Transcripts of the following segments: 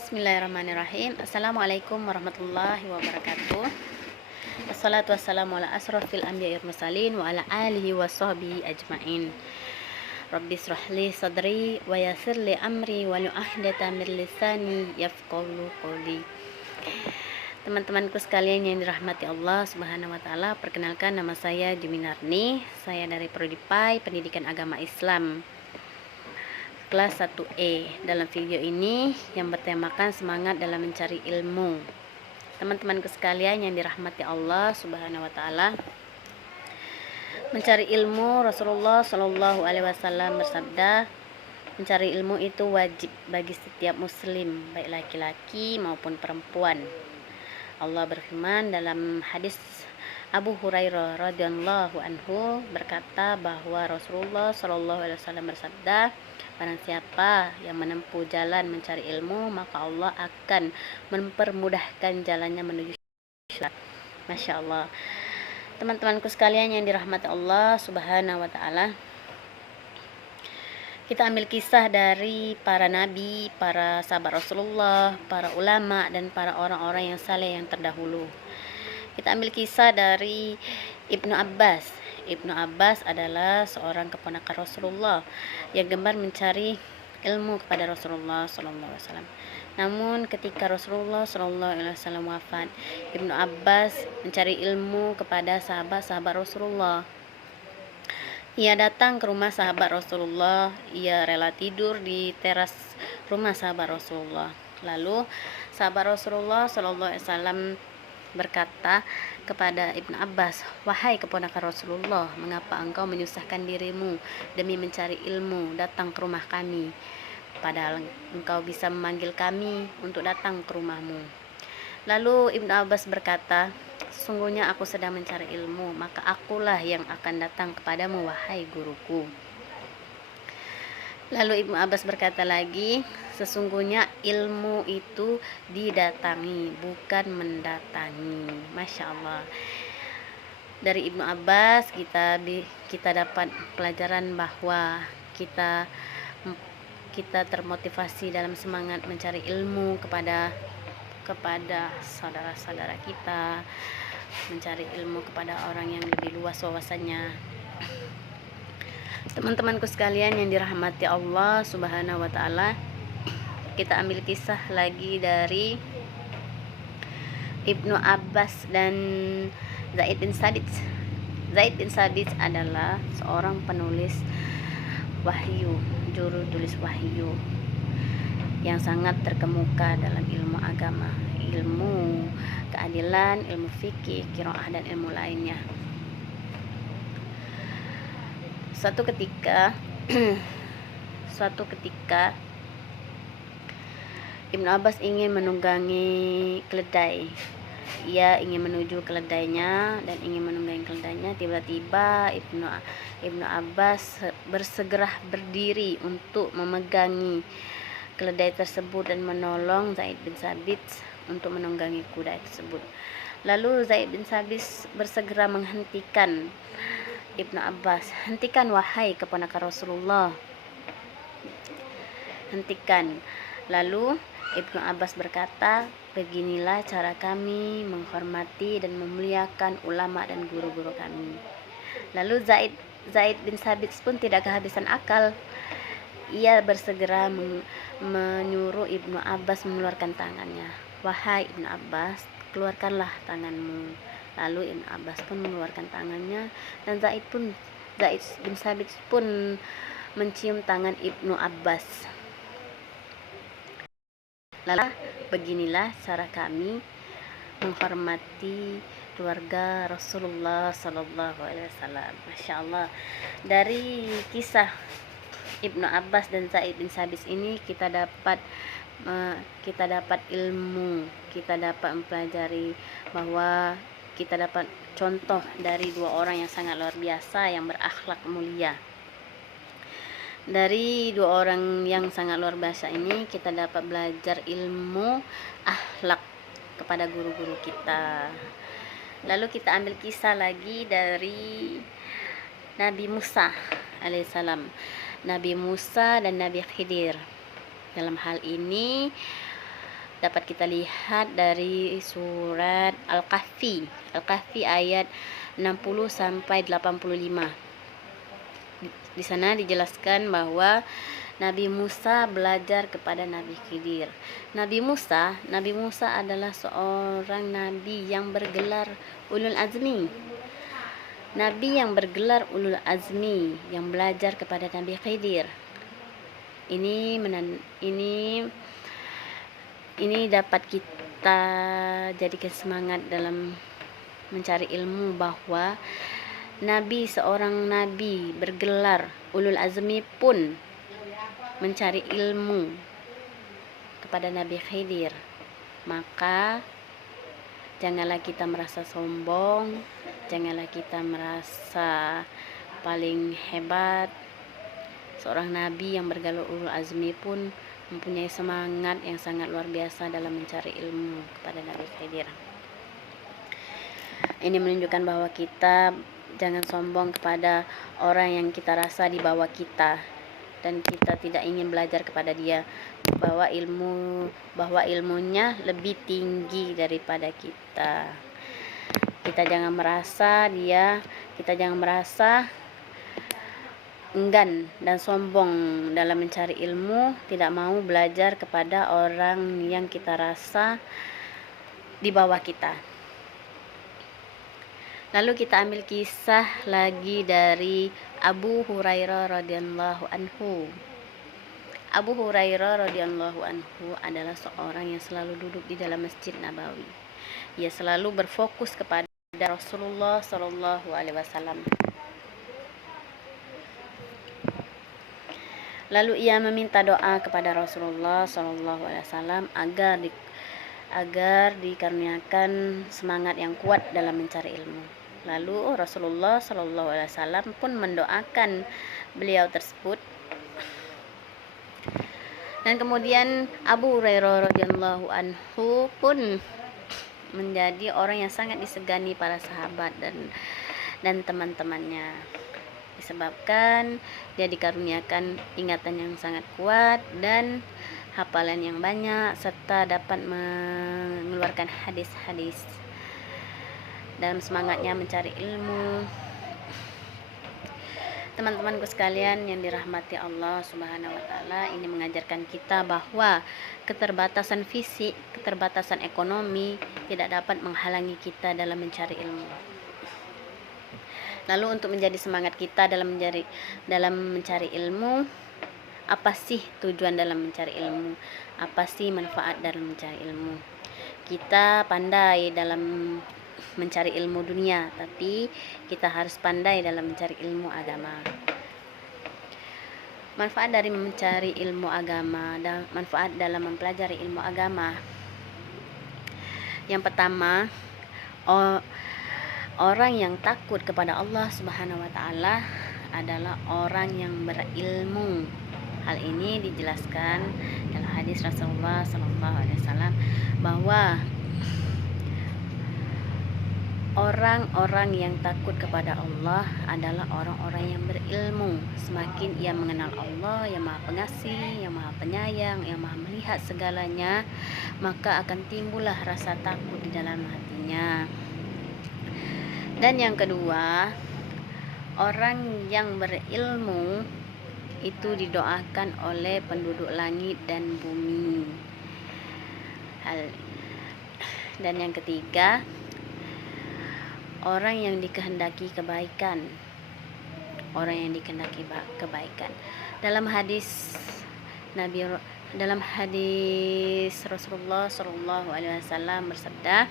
Bismillahirrahmanirrahim. Assalamualaikum warahmatullahi wabarakatuh. Wassalatu wassalamu ala asrafil anbiya'i wal mursalin wa ala alihi wa sahbihi ajmain. Rabbi israhli sadri wa yassirli amri wa lu'ahdatan min lisani yafqahu qawli. Teman-temanku sekalian yang dirahmati Allah Subhanahu wa taala, perkenalkan nama saya Juminarni. Saya dari Prodi PAI Pendidikan Agama Islam kelas 1E. Dalam video ini yang bertemakan semangat dalam mencari ilmu. Teman-temanku sekalian yang dirahmati Allah Subhanahu wa taala, mencari ilmu, Rasulullah Shallallahu alaihi wasallam bersabda, mencari ilmu itu wajib bagi setiap muslim, baik laki-laki maupun perempuan. Allah berfirman dalam hadis Abu Hurairah radhiyallahu anhu berkata bahwa Rasulullah Shallallahu alaihi wasallam bersabda, barang siapa yang menempuh jalan mencari ilmu, maka Allah akan mempermudahkan jalannya menuju syurga. Masya Allah. Teman-temanku sekalian yang dirahmati Allah Subhanahu wa taala, kita ambil kisah dari para nabi, para sahabat Rasulullah, para ulama, dan para orang-orang yang saleh yang terdahulu. Kita ambil kisah dari Ibnu Abbas. Ibnu Abbas adalah seorang keponakan Rasulullah yang gemar mencari ilmu kepada Rasulullah SAW. Namun ketika Rasulullah SAW wafat, Ibnu Abbas mencari ilmu kepada sahabat-sahabat Rasulullah. Ia datang ke rumah sahabat Rasulullah. Ia rela tidur di teras rumah sahabat Rasulullah. Lalu sahabat Rasulullah SAW berkata kepada Ibnu Abbas, wahai keponakan Rasulullah, mengapa engkau menyusahkan dirimu demi mencari ilmu datang ke rumah kami, padahal engkau bisa memanggil kami untuk datang ke rumahmu. Lalu Ibnu Abbas berkata, sesungguhnya aku sedang mencari ilmu, maka akulah yang akan datang kepadamu, wahai guruku. Lalu Ibnu Abbas berkata lagi, sesungguhnya ilmu itu didatangi, bukan mendatangi. Masya Allah. Dari Ibnu Abbas kita dapat pelajaran bahwa kita termotivasi dalam semangat mencari ilmu kepada saudara-saudara kita, mencari ilmu kepada orang yang lebih luas wawasannya. Teman-temanku sekalian yang dirahmati Allah Subhanahu wa taala, kita ambil kisah lagi dari Ibnu Abbas dan Zaid bin Sabit. Zaid bin Sabit adalah seorang penulis wahyu, juru tulis wahyu yang sangat terkemuka dalam ilmu agama, ilmu keadilan, ilmu fikih, qiraah, dan ilmu lainnya. Suatu ketika Ibnu Abbas ingin menunggangi keledai. Ia ingin menuju keledainya dan ingin menunggangi keledainya. Tiba-tiba Ibnu Abbas bersegera berdiri untuk memegangi keledai tersebut dan menolong Zaid bin Sabit untuk menunggangi kuda tersebut. Lalu Zaid bin Sabit bersegera menghentikan Ibnu Abbas. Hentikan wahai keponakan Rasulullah, hentikan. Lalu Ibnu Abbas berkata, beginilah cara kami menghormati dan memuliakan ulama dan guru-guru kami. Lalu Zaid bin Sabit pun tidak kehabisan akal. Ia bersegera menyuruh Ibnu Abbas mengeluarkan tangannya. Wahai Ibnu Abbas, keluarkanlah tanganmu. Lalu Ibnu Abbas pun mengeluarkan tangannya dan Zaid bin Sabit pun mencium tangan Ibnu Abbas. Lalu beginilah cara kami menghormati keluarga Rasulullah Sallallahu Alaihi Wasallam. Masya Allah. Dari kisah Ibnu Abbas dan Zaid bin Sabit ini kita dapat ilmu, kita dapat mempelajari bahwa kita dapat contoh dari dua orang yang sangat luar biasa yang berakhlak mulia. Dari dua orang yang sangat luar biasa ini kita dapat belajar ilmu akhlak kepada guru-guru kita. Lalu kita ambil kisah lagi dari Nabi Musa alaihissalam, Nabi Musa dan Nabi Khidir. Dalam hal ini dapat kita lihat dari surat Al-Kahfi. Al-Kahfi ayat 60 sampai 85. Di sana dijelaskan bahwa Nabi Musa belajar kepada Nabi Khidir. Nabi Musa adalah seorang nabi yang bergelar ulul azmi. Nabi yang bergelar ulul azmi yang belajar kepada Nabi Khidir. Ini dapat kita jadikan semangat dalam mencari ilmu, bahwa seorang nabi bergelar ulul azmi pun mencari ilmu kepada Nabi Khidir. Maka janganlah kita merasa sombong, janganlah kita merasa paling hebat. Seorang nabi yang bergelar ulul azmi pun mempunyai semangat yang sangat luar biasa dalam mencari ilmu kepada Nabi Khidir. Ini menunjukkan bahwa kita jangan sombong kepada orang yang kita rasa di bawah kita, dan kita tidak ingin belajar kepada dia, bahwa ilmunya lebih tinggi daripada kita. Kita jangan merasa enggan dan sombong dalam mencari ilmu, tidak mau belajar kepada orang yang kita rasa di bawah kita. Lalu kita ambil kisah lagi dari Abu Hurairah radhiyallahu anhu. Abu Hurairah radhiyallahu anhu adalah seorang yang selalu duduk di dalam Masjid Nabawi. Ia selalu berfokus kepada Rasulullah sallallahu alaihi wasallam. Lalu ia meminta doa kepada Rasulullah sallallahu alaihi wasallam agar dikaruniakan semangat yang kuat dalam mencari ilmu. Lalu Rasulullah sallallahu alaihi wasallam pun mendoakan beliau tersebut. Dan kemudian Abu Hurairah radhiyallahu anhu pun menjadi orang yang sangat disegani para sahabat dan teman-temannya, disebabkan dia dikaruniakan ingatan yang sangat kuat dan hafalan yang banyak, serta dapat mengeluarkan hadis-hadis dalam semangatnya mencari ilmu. Teman-temanku sekalian yang dirahmati Allah Subhanahu wa taala, ini mengajarkan kita bahwa keterbatasan fisik, keterbatasan ekonomi tidak dapat menghalangi kita dalam mencari ilmu. Lalu untuk menjadi semangat kita dalam mencari ilmu, apa sih tujuan dalam mencari ilmu? Apa sih manfaat dalam mencari ilmu? Kita pandai dalam mencari ilmu dunia, tapi kita harus pandai dalam mencari ilmu agama. Manfaat dari mencari ilmu agama dan manfaat dalam mempelajari ilmu agama. Yang pertama, orang yang takut kepada Allah Subhanahu wa taala adalah orang yang berilmu. Hal ini dijelaskan dalam hadis Rasulullah sallallahu alaihi wasallam bahwa orang-orang yang takut kepada Allah adalah orang-orang yang berilmu. Semakin ia mengenal Allah yang Maha Pengasih, yang Maha Penyayang, yang Maha melihat segalanya, maka akan timbullah rasa takut di dalam hatinya. Dan yang kedua, orang yang berilmu itu didoakan oleh penduduk langit dan bumi. Dan yang ketiga, orang yang dikehendaki kebaikan. Dalam hadis Rasulullah sallallahu alaihi wasallam bersabda,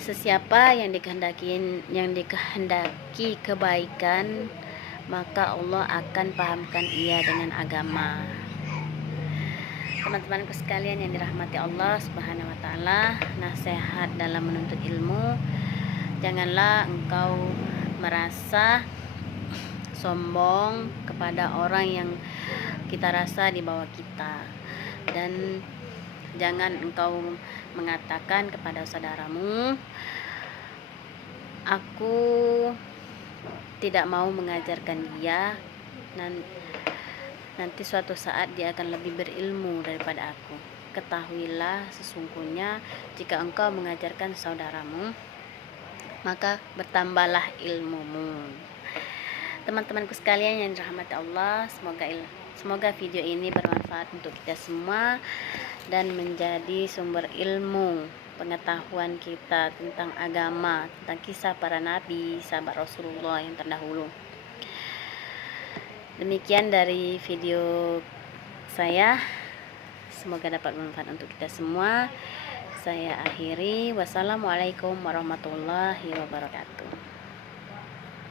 sesiapa yang dikehendaki kebaikan, maka Allah akan pahamkan ia dengan agama. Teman-temanku sekalian yang dirahmati Allah Subhanahu wa taala, nasihat dalam menuntut ilmu, janganlah engkau merasa sombong kepada orang yang kita rasa di bawah kita, dan jangan engkau mengatakan kepada saudaramu, aku tidak mau mengajarkan dia, nanti suatu saat dia akan lebih berilmu daripada aku. Ketahuilah sesungguhnya jika engkau mengajarkan saudaramu, maka bertambahlah ilmumu. Teman-temanku sekalian yang dirahmati Allah, semoga video ini bermanfaat untuk kita semua dan menjadi sumber ilmu pengetahuan kita tentang agama, tentang kisah para nabi, sahabat Rasulullah yang terdahulu. Demikian dari video saya, semoga dapat bermanfaat untuk kita semua. Saya akhiri, wassalamualaikum warahmatullahi wabarakatuh.